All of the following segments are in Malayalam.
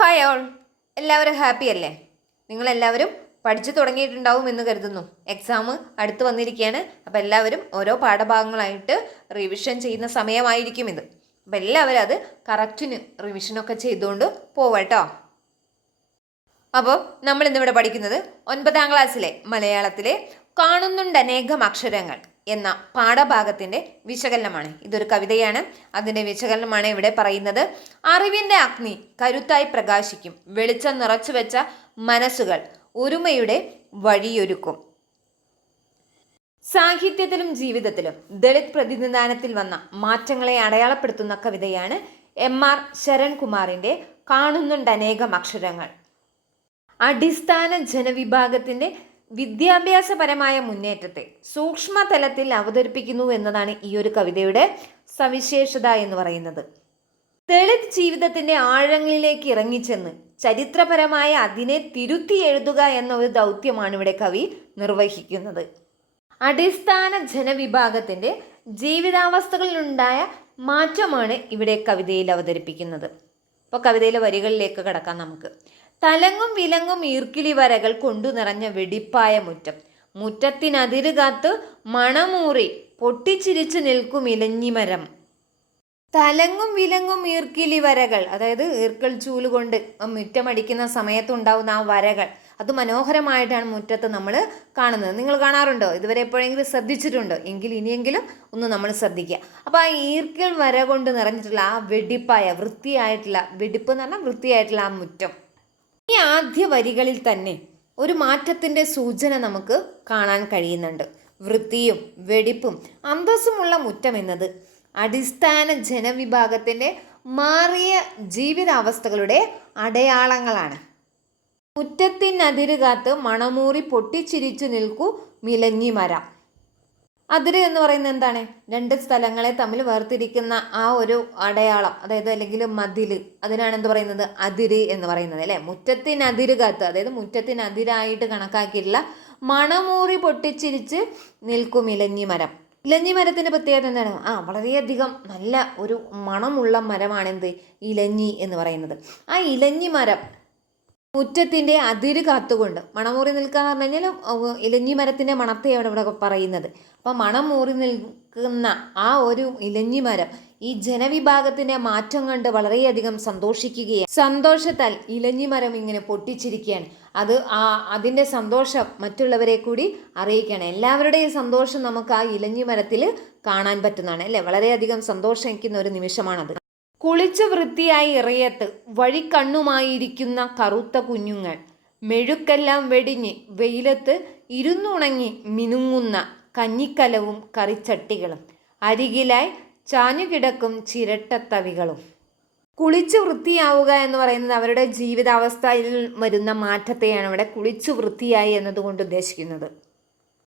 ഹായ് ഓൾ എല്ലാവരും ഹാപ്പി അല്ലേ? നിങ്ങളെല്ലാവരും പഠിച്ചു തുടങ്ങിയിട്ടുണ്ടാവും എന്ന് കരുതുന്നു. എക്സാം അടുത്ത് വന്നിരിക്കുകയാണ്. അപ്പോൾ എല്ലാവരും ഓരോ പാഠഭാഗങ്ങളായിട്ട് റിവിഷൻ ചെയ്യുന്ന സമയമായിരിക്കും ഇത്. അപ്പം എല്ലാവരും അത് കറക്റ്റിന് റിവിഷനൊക്കെ ചെയ്തുകൊണ്ട് പോവാട്ടോ അപ്പോൾ നമ്മൾ ഇന്നിവിടെ പഠിക്കുന്നത് ഒൻപതാം ക്ലാസ്സിലെ മലയാളത്തിലെ കാണുന്നുണ്ട് അനേകം അക്ഷരങ്ങൾ. എന്ന പാഠഭാഗത്തിന്റെ വിശകലനമാണ്. ഇതൊരു കവിതയാണ്. അതിന്റെ വിശകലനമാണ് ഇവിടെ പറയുന്നത്. അറിവിന്റെ അഗ്നി കരുത്തായി പ്രകാശിക്കും. വെളിച്ചം നിറച്ചു വെച്ച മനസ്സുകൾ ഒരുമയുടെ വഴിയൊരുക്കും. സാഹിത്യത്തിലും ജീവിതത്തിലും ദളിത് പ്രതിനിധാനത്തിൽ വന്ന മാറ്റങ്ങളെ അടയാളപ്പെടുത്തുന്ന കവിതയാണ് എം ആർ ശരൺകുമാറിന്റെ കാണുന്നുണ്ട് അനേകം അക്ഷരങ്ങൾ അടിസ്ഥാന ജനവിഭാഗത്തിന്റെ വിദ്യാഭ്യാസപരമായ മുന്നേറ്റത്തെ സൂക്ഷ്മതലത്തിൽ അവതരിപ്പിക്കുന്നു എന്നതാണ് ഈ ഒരു കവിതയുടെ സവിശേഷത എന്ന് പറയുന്നത്. ദളിത് ജീവിതത്തിന്റെ ആഴങ്ങളിലേക്ക് ഇറങ്ങിച്ചെന്ന് ചരിത്രപരമായ അതിനെ തിരുത്തി എഴുതുക എന്ന ഒരു ദൗത്യമാണ് ഇവിടെ കവി നിർവഹിക്കുന്നത്. അടിസ്ഥാന ജനവിഭാഗത്തിന്റെ ജീവിതാവസ്ഥകളിലുണ്ടായ മാറ്റമാണ് ഇവിടെ കവിതയിൽ അവതരിപ്പിക്കുന്നത്. അപ്പോൾ കവിതയിലെ വരികളിലേക്ക് കടക്കാം നമുക്ക്. തലങ്ങും വിലങ്ങും ഈർക്കിലി വരകൾ കൊണ്ടു നിറഞ്ഞ വെടിപ്പായ മുറ്റം. മുറ്റത്തിനതിര് കാത്ത് മണമൂറി പൊട്ടിച്ചിരിച്ചു നിൽക്കും ഇലഞ്ഞിമരം. തലങ്ങും വിലങ്ങും ഈർക്കിലി വരകൾ. അതായത് ഈർക്കൽ ചൂൽ കൊണ്ട് മുറ്റമടിക്കുന്ന സമയത്തുണ്ടാവുന്ന ആ വരകൾ. അത് മനോഹരമായിട്ടാണ് മുറ്റത്ത് നമ്മൾ കാണുന്നത്. നിങ്ങൾ കാണാറുണ്ടോ? ഇതുവരെ എപ്പോഴെങ്കിലും ശ്രദ്ധിച്ചിട്ടുണ്ടോ? എങ്കിൽ ഇനിയെങ്കിലും ഒന്ന് നമ്മൾ ശ്രദ്ധിക്കുക. അപ്പോൾ ആ ഈർക്കൽ വര കൊണ്ട് നിറഞ്ഞിട്ടുള്ള ആ വെടിപ്പായ വൃത്തിയായിട്ടുള്ള വെടിപ്പ് എന്ന് പറഞ്ഞാൽ വൃത്തിയായിട്ടുള്ള ആ മുറ്റം. ഈ ആദ്യ വരികളിൽ തന്നെ ഒരു മാറ്റത്തിന്റെ സൂചന നമുക്ക് കാണാൻ കഴിയുന്നുണ്ട്. വൃത്തിയും വെടിപ്പും അന്തസ്സുമുള്ള മുറ്റം എന്നത് അടിസ്ഥാന ജനവിഭാഗത്തിന്റെ മാറിയ ജീവിതാവസ്ഥകളുടെ അടയാളങ്ങളാണ്. മുറ്റത്തിനതിരുകാത്ത് മണമൂറി പൊട്ടിച്ചിരിച്ചു നിൽക്കൂ മിലഞ്ഞി മരം. അതിര് എന്ന് പറയുന്നത് എന്താണ്? രണ്ട് സ്ഥലങ്ങളെ തമ്മിൽ വേർതിരിക്കുന്ന ആ ഒരു അടയാളം അതായത് അല്ലെങ്കിൽ മതിൽ അതിനാണ് എന്ത് പറയുന്നത്? അതിര് എന്ന് പറയുന്നത് അല്ലേ? മുറ്റത്തിനതിര് കാത്ത് അതായത് മുറ്റത്തിനതിരായിട്ട് കണക്കാക്കിയിട്ടുള്ള മണമൂറി പൊട്ടിച്ചിരിച്ച് നിൽക്കും ഇലഞ്ഞി മരം. ഇലഞ്ഞി മരത്തിന്റെ പ്രത്യേകത എന്താണ്? ആ വളരെയധികം നല്ല ഒരു മണമുള്ള മരമാണെന്ത്? ഇലഞ്ഞി എന്ന് പറയുന്നത്. ആ ഇലഞ്ഞി മരം മുറ്റത്തിന്റെ അതിര് കാത്തുകൊണ്ട് മണമൂറി നിൽക്കുക എന്ന് പറഞ്ഞു കഴിഞ്ഞാൽ ഇലഞ്ഞി മരത്തിന്റെ മണത്തെയാണ് ഇവിടെ പറയുന്നത്. അപ്പം മണം മൂറി നിൽക്കുന്ന ആ ഒരു ഇലഞ്ഞി മരം ഈ ജനവിഭാഗത്തിന്റെ മാറ്റം കണ്ട് വളരെയധികം സന്തോഷിക്കുകയാണ്. സന്തോഷത്താൽ ഇലഞ്ഞി മരം ഇങ്ങനെ പൊട്ടിച്ചിരിക്കുകയാണ്. അത് ആ അതിന്റെ സന്തോഷം മറ്റുള്ളവരെ കൂടി അറിയിക്കുകയാണ്. എല്ലാവരുടെയും സന്തോഷം നമുക്ക് ആ ഇലഞ്ഞി മരത്തിൽ കാണാൻ പറ്റുന്നതാണ് അല്ലേ? വളരെയധികം സന്തോഷിക്കുന്ന ഒരു നിമിഷമാണത്. കുളിച്ചു വൃത്തിയായി ഇറയത്ത് വഴിക്കണ്ണുമായിരിക്കുന്ന കറുത്ത കുഞ്ഞുങ്ങൾ. മെഴുക്കെല്ലാം വെടിഞ്ഞ് വെയിലത്ത് ഇരുന്നുണങ്ങി മിനുങ്ങുന്ന കഞ്ഞിക്കലവും കറിച്ചട്ടികളും. അരികിലായി ചാഞ്ഞുകിടക്കും ചിരട്ടത്തവികളും. കുളിച്ചു വൃത്തിയാവുക എന്ന് പറയുന്നത് അവരുടെ ജീവിതാവസ്ഥയിൽ വരുന്ന മാറ്റത്തെയാണ് ഇവിടെ കുളിച്ചു വൃത്തിയായി എന്നതുകൊണ്ട് ഉദ്ദേശിക്കുന്നത്.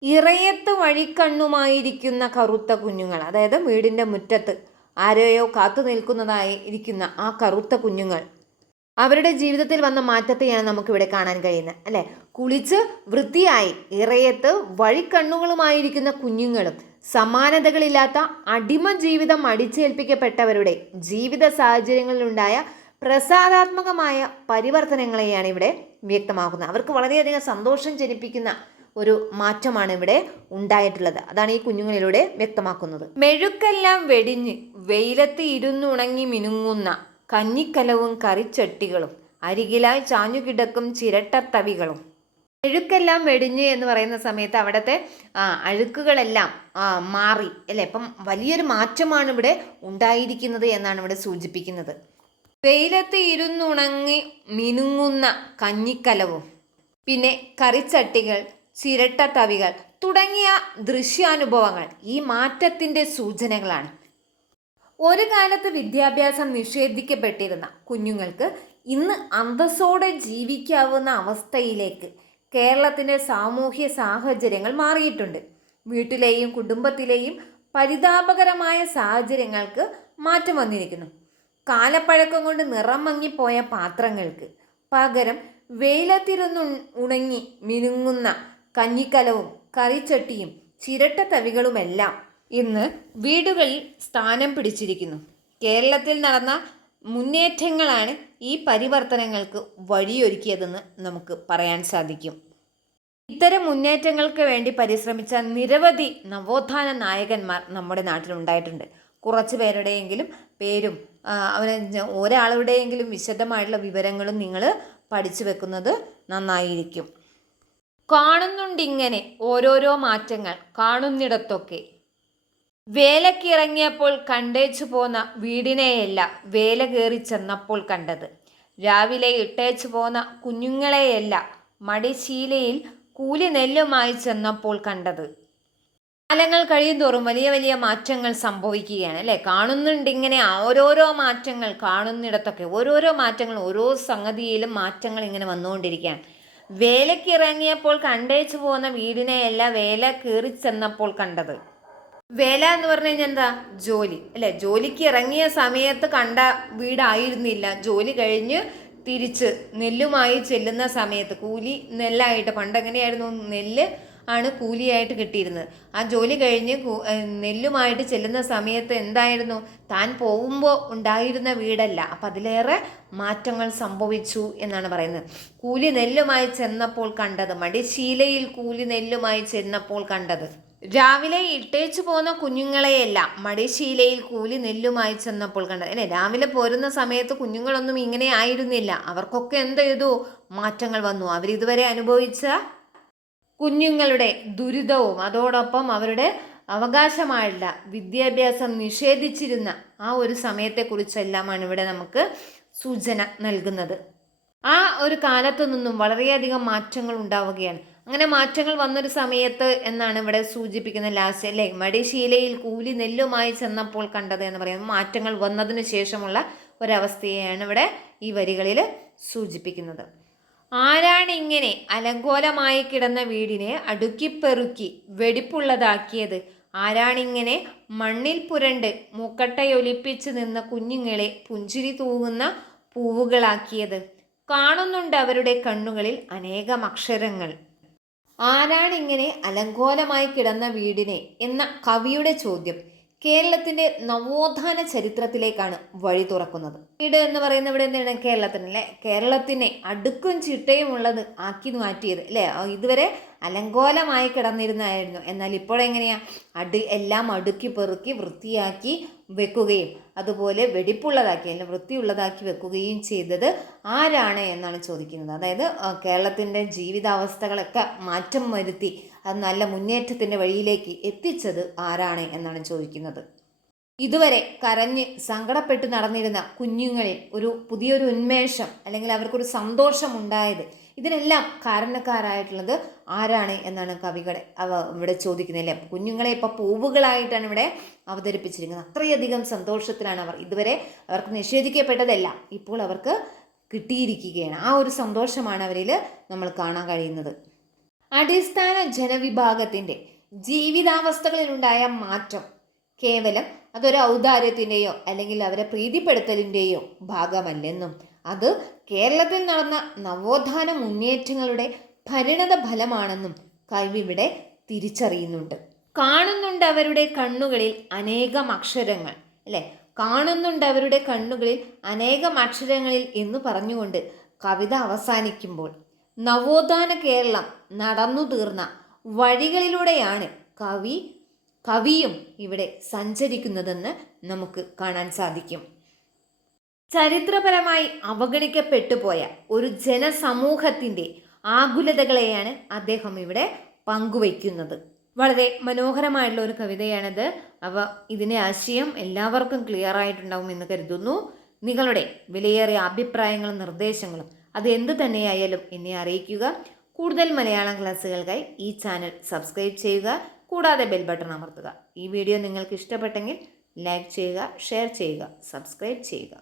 ഇറയത്ത് വഴിക്കണ്ണുമായിരിക്കുന്ന കറുത്ത കുഞ്ഞുങ്ങൾ അതായത് വീടിന്റെ മുറ്റത്ത് ആരെയോ കാത്തു നിൽക്കുന്നതായി ഇരിക്കുന്ന ആ കറുത്ത കുഞ്ഞുങ്ങൾ. അവരുടെ ജീവിതത്തിൽ വന്ന മാറ്റത്തെയാണ് നമുക്കിവിടെ കാണാൻ കഴിയുന്നത് അല്ലെ? കുളിച്ച് വൃത്തിയായി ഇറയത്ത് വഴിക്കണ്ണുകളുമായിരിക്കുന്ന കുഞ്ഞുങ്ങളും സമാനതകളില്ലാത്ത അടിമ ജീവിതം അടിച്ചേൽപ്പിക്കപ്പെട്ടവരുടെ ജീവിത സാഹചര്യങ്ങളിലുണ്ടായ പ്രസാദാത്മകമായ പരിവർത്തനങ്ങളെയാണ് ഇവിടെ വ്യക്തമാക്കുന്നത്. അവർക്ക് വളരെയധികം സന്തോഷം ജനിപ്പിക്കുന്ന ഒരു മാറ്റമാണ് ഇവിടെ ഉണ്ടായിട്ടുള്ളത്. അതാണ് ഈ കുഞ്ഞുങ്ങളിലൂടെ വ്യക്തമാക്കുന്നത്. മെഴുക്കെല്ലാം വെടിഞ്ഞ് വെയിലത്ത് ഇരുന്നുണങ്ങി മിനുങ്ങുന്ന കഞ്ഞിക്കലവും കറിച്ചട്ടികളും അരികിലായി ചാഞ്ഞുകിടക്കും ചിരട്ടത്തവികളും. അഴുക്കെല്ലാം വെടിഞ്ഞ് എന്ന് പറയുന്ന സമയത്ത് അവിടുത്തെ അഴുക്കുകളെല്ലാം മാറി. അല്ലേ? അപ്പം വലിയൊരു മാറ്റമാണ് ഇവിടെ ഉണ്ടായിരിക്കുന്നത് എന്നാണ് ഇവിടെ സൂചിപ്പിക്കുന്നത്. വെയിലത്ത് ഇരുന്നുണങ്ങി മിനുങ്ങുന്ന കഞ്ഞിക്കലവും പിന്നെ കറിച്ചട്ടികൾ ചിരട്ടത്തവികൾ തുടങ്ങിയ ദൃശ്യാനുഭവങ്ങൾ ഈ മാറ്റത്തിന്റെ സൂചനകളാണ്. ഒരു കാലത്ത് വിദ്യാഭ്യാസം നിഷേധിക്കപ്പെട്ടിരുന്ന കുഞ്ഞുങ്ങൾക്ക് ഇന്ന് അന്തസ്സോടെ ജീവിക്കാവുന്ന അവസ്ഥയിലേക്ക് കേരളത്തിന്റെ സാമൂഹ്യ സാഹചര്യങ്ങൾ മാറിയിട്ടുണ്ട്. വീട്ടിലെയും കുടുംബത്തിലെയും പരിതാപകരമായ സാഹചര്യങ്ങൾക്ക് മാറ്റം വന്നിരിക്കുന്നു. കാലപ്പഴക്കം കൊണ്ട് നിറം മങ്ങിപ്പോയ പാത്രങ്ങൾക്ക് പകരം വെയിലത്തിരുന്നു ഉണങ്ങി മിനുങ്ങുന്ന കഞ്ഞിക്കലവും കറിച്ചട്ടിയും ചിരട്ട തവികളുമെല്ലാം ഇന്ന് വീടുകളിൽ സ്ഥാനം പിടിച്ചിരിക്കുന്നു. കേരളത്തിൽ നടന്ന മുന്നേറ്റങ്ങളാണ് ഈ പരിവർത്തനങ്ങൾക്ക് വഴിയൊരുക്കിയതെന്ന് നമുക്ക് പറയാൻ സാധിക്കും. ഇത്തരം മുന്നേറ്റങ്ങൾക്ക് വേണ്ടി പരിശ്രമിച്ച നിരവധി നവോത്ഥാന നായകന്മാർ നമ്മുടെ നാട്ടിലുണ്ടായിട്ടുണ്ട്. കുറച്ച് പേരുടെയെങ്കിലും പേരും ജ- ഒരാളുടെയെങ്കിലും വിശദമായിട്ടുള്ള വിവരങ്ങളും നിങ്ങൾ പഠിച്ചു വെക്കുന്നത് നന്നായിരിക്കും. കാണുന്നുണ്ടിങ്ങനെ ഓരോരോ മാറ്റങ്ങൾ കാണുന്നിടത്തൊക്കെ വേലക്കിറങ്ങിയപ്പോൾ കണ്ടേച്ചു പോന്ന വീടിനെയല്ല വേല കയറി ചെന്നപ്പോൾ കണ്ടത്. രാവിലെ ഇട്ടേച്ചു പോന്ന കുഞ്ഞുങ്ങളെയല്ല മടിശീലയിൽ കൂലി നെല്ലുമായി ചെന്നപ്പോൾ കണ്ടത്. കാലങ്ങൾ കഴിയുന്തോറും വലിയ വലിയ മാറ്റങ്ങൾ സംഭവിക്കുകയാണ് അല്ലേ? കാണുന്നുണ്ട് ഇങ്ങനെ ഓരോരോ മാറ്റങ്ങൾ കാണുന്നിടത്തൊക്കെ ഓരോരോ മാറ്റങ്ങൾ ഓരോ സംഗതിയിലും മാറ്റങ്ങൾ ഇങ്ങനെ വന്നുകൊണ്ടിരിക്കുകയാണ്. വേലക്കിറങ്ങിയപ്പോൾ കണ്ടേച്ചു പോകുന്ന വീടിനെയല്ല വേല കയറി ചെന്നപ്പോൾ കണ്ടത്. വേല എന്ന് പറഞ്ഞു കഴിഞ്ഞാൽ എന്താ? ജോലി. അല്ലെ? ജോലിക്ക് ഇറങ്ങിയ സമയത്ത് കണ്ട വീടായിരുന്നില്ല. ജോലി കഴിഞ്ഞ് തിരിച്ച് നെല്ലുമായി ചെല്ലുന്ന സമയത്ത് കൂലി നെല്ലായിട്ട് പണ്ട് എങ്ങനെയായിരുന്നു? നെല്ല് ആണ് കൂലിയായിട്ട് കിട്ടിയിരുന്നത്. ആ ജോലി കഴിഞ്ഞ് നെല്ലുമായിട്ട് ചെല്ലുന്ന സമയത്ത് എന്തായിരുന്നു? താൻ പോകുമ്പോൾ ഉണ്ടായിരുന്ന വീടല്ല. അപ്പം അതിലേറെ മാറ്റങ്ങൾ സംഭവിച്ചു എന്നാണ് പറയുന്നത്. കൂലി നെല്ലുമായി ചെന്നപ്പോൾ കണ്ടത്? മടിശീലയിൽ കൂലി നെല്ലുമായി ചെന്നപ്പോൾ കണ്ടത്? രാവിലെ ഇട്ടേച്ചു പോകുന്ന കുഞ്ഞുങ്ങളെയെല്ലാം മടിശീലയിൽ കൂലി നെല്ലുമായി ചെന്നപ്പോൾ കണ്ടത്. അല്ലെ? രാവിലെ പോരുന്ന സമയത്ത് കുഞ്ഞുങ്ങളൊന്നും ഇങ്ങനെ ആയിരുന്നില്ല. അവർക്കൊക്കെ എന്ത് ചെയ്തു മാറ്റങ്ങൾ വന്നു. അവരിതുവരെ അനുഭവിച്ച കുഞ്ഞുങ്ങളുടെ ദുരിതവും അതോടൊപ്പം അവരുടെ അവകാശമായുള്ള വിദ്യാഭ്യാസം നിഷേധിച്ചിരുന്ന ആ ഒരു സമയത്തെക്കുറിച്ചെല്ലാമാണ് ഇവിടെ നമുക്ക് സൂചന നൽകുന്നത്. ആ ഒരു കാലത്തു നിന്നും വളരെയധികം മാറ്റങ്ങൾ ഉണ്ടാവുകയാണ്. അങ്ങനെ മാറ്റങ്ങൾ വന്നൊരു സമയത്ത് എന്നാണ് ഇവിടെ സൂചിപ്പിക്കുന്ന ലാസ്റ്റ് അല്ലേ? മടിശീലയിൽ കൂലി നെല്ലുമായി ചെന്നപ്പോൾ കണ്ടത് എന്ന് പറയുന്നത് മാറ്റങ്ങൾ വന്നതിന് ശേഷമുള്ള ഒരവസ്ഥയാണ് ഇവിടെ ഈ വരികളിൽ സൂചിപ്പിക്കുന്നത്. ആരാണിങ്ങനെ അലങ്കോലമായി കിടന്ന വീടിനെ അടുക്കിപ്പെറുക്കി വെടിപ്പുള്ളതാക്കിയത്? ആരാണിങ്ങനെ മണ്ണിൽ പുരണ്ട് മൂക്കട്ടയൊലിപ്പിച്ച് നിന്ന കുഞ്ഞുങ്ങളെ പുഞ്ചിരി തൂങ്ങുന്ന പൂവുകളാക്കിയത്? കാണുന്നുണ്ട് അവരുടെ കണ്ണുകളിൽ അനേകം അക്ഷരങ്ങൾ. ആരാണിങ്ങനെ അലങ്കോലമായി കിടന്ന വീടിനെ എന്ന കവിയുടെ ചോദ്യം. കേരളത്തിന്റെ നവോത്ഥാന ചരിത്രത്തിലേക്കാണ് വഴി തുറക്കുന്നത്. വീട് എന്ന് പറയുന്ന ഇവിടെ എന്താണ് കേരളത്തിന് അല്ലേ? കേരളത്തിനെ അടുക്കും ചിട്ടയും ഉള്ളത് ആക്കി മാറ്റിയത് അല്ലേ? ഇതുവരെ അലങ്കോലമായി കിടന്നിരുന്നായിരുന്നു. എന്നാൽ ഇപ്പോഴെങ്ങനെയാ അടി എല്ലാം അടുക്കി പെറുക്കി വൃത്തിയാക്കി വെക്കുകയും അതുപോലെ വെടിപ്പുള്ളതാക്കി അല്ലെങ്കിൽ വൃത്തിയുള്ളതാക്കി വെക്കുകയും ചെയ്തത് ആരാണ് എന്നാണ് ചോദിക്കുന്നത്. അതായത് കേരളത്തിന്റെ ജീവിതാവസ്ഥകളൊക്കെ മാറ്റം വരുത്തി അത് നല്ല മുന്നേറ്റത്തിന്റെ വഴിയിലേക്ക് എത്തിച്ചത് ആരാണ് എന്നാണ് ചോദിക്കുന്നത്. ഇതുവരെ കരഞ്ഞ് സങ്കടപ്പെട്ട് നടന്നിരുന്ന കുഞ്ഞുങ്ങളിൽ ഒരു പുതിയൊരു ഉന്മേഷം അല്ലെങ്കിൽ അവർക്കൊരു സന്തോഷം ഉണ്ടായത് ഇതിനെല്ലാം കാരണക്കാരായിട്ടുള്ളത് ആരാണ് എന്നാണ് കവികളെ അവ ഇവിടെ ചോദിക്കുന്നത് അല്ലേ കുഞ്ഞുങ്ങളെ ഇപ്പോൾ പൂവുകളായിട്ടാണ് ഇവിടെ അവതരിപ്പിച്ചിരിക്കുന്നത്. അത്രയധികം സന്തോഷത്തിലാണ് അവർ ഇതുവരെ അവർക്ക് നിഷേധിക്കപ്പെട്ടതല്ല ഇപ്പോൾ അവർക്ക് കിട്ടിയിരിക്കുകയാണ്. ആ ഒരു സന്തോഷമാണ് അവരിൽ നമ്മൾ കാണാൻ കഴിയുന്നത്. അടിസ്ഥാന ജനവിഭാഗത്തിന്റെ ജീവിതാവസ്ഥകളിലുണ്ടായ മാറ്റം. കേവലം അതൊരു ഔദാര്യത്തിന്റെയോ അല്ലെങ്കിൽ അവരെ പ്രീതിപ്പെടുത്തലിന്റെയോ ഭാഗമല്ലെന്നും അത് കേരളത്തിൽ നടന്ന നവോത്ഥാന മുന്നേറ്റങ്ങളുടെ പരിണത ഫലമാണെന്നും കവിവിടെ തിരിച്ചറിയുന്നുണ്ട്. കാണുന്നുണ്ട് അവരുടെ കണ്ണുകളിൽ അനേകം അക്ഷരങ്ങൾ അല്ലേ? കാണുന്നുണ്ട് അവരുടെ കണ്ണുകളിൽ അനേകം അക്ഷരങ്ങളിൽ എന്ന് പറഞ്ഞുകൊണ്ട് കവിത അവസാനിക്കുമ്പോൾ നവോത്ഥാന കേരളം നടന്നു തീർന്ന വഴികളിലൂടെയാണ് കവി കവിയും ഇവിടെ സഞ്ചരിക്കുന്നതെന്ന് നമുക്ക് കാണാൻ സാധിക്കും. ചരിത്രപരമായി അവഗണിക്കപ്പെട്ടു പോയ ഒരു ജനസമൂഹത്തിന്റെ ആകുലതകളെയാണ് അദ്ദേഹം ഇവിടെ പങ്കുവയ്ക്കുന്നത്. വളരെ മനോഹരമായിട്ടുള്ള ഒരു കവിതയാണിത്. അവ ഇതിന്റെ ആശയം എല്ലാവർക്കും ക്ലിയർ ആയിട്ടുണ്ടാവും എന്ന് കരുതുന്നു. നിങ്ങളുടെ വിലയേറിയ അഭിപ്രായങ്ങളും നിർദ്ദേശങ്ങളും അത് എന്ത് തന്നെയായാലും എന്നെ അറിയിക്കുക. കൂടുതൽ മലയാളം ക്ലാസ്സുകൾക്കായി ഈ ചാനൽ സബ്സ്ക്രൈബ് ചെയ്യുക. കൂടാതെ ബെൽ ബട്ടൺ അമർത്തുക. ഈ വീഡിയോ നിങ്ങൾക്ക് ഇഷ്ടപ്പെട്ടെങ്കിൽ ലൈക്ക് ചെയ്യുക ഷെയർ ചെയ്യുക സബ്സ്ക്രൈബ് ചെയ്യുക.